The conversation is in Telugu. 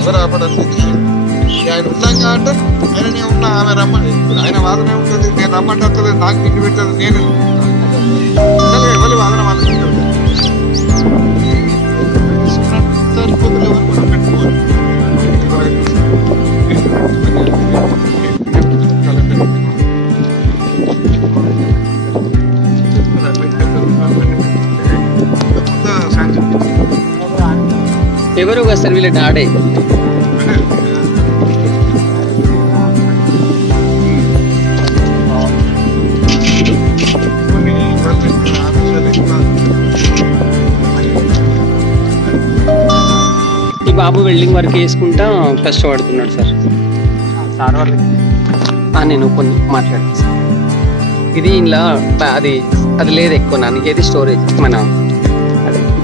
ఎవరు ఆపడానికి ఆయన ఉన్నాం కాబట్టి ఆయననే ఉన్నా ఆమె రమ్మని ఆయన వాదనే ఉంటుంది. నేను రమ్మంటే వస్తుంది, నాకు ఇంటి పెట్టదు, నేను ఎవరి వాదన వాళ్ళకి పెట్టుకోవాలి. ఎవరు సార్ వీళ్ళ డాడే? ఈ బాబు వెల్డింగ్ వర్క్ వేసుకుంటా కష్టపడుతున్నాడు సార్. నేను కొన్ని మాట్లాడతాను సార్. ఇది ఇలా అది లేదు ఎక్కువ నాన్న, ఇది స్టోరేజ్ మన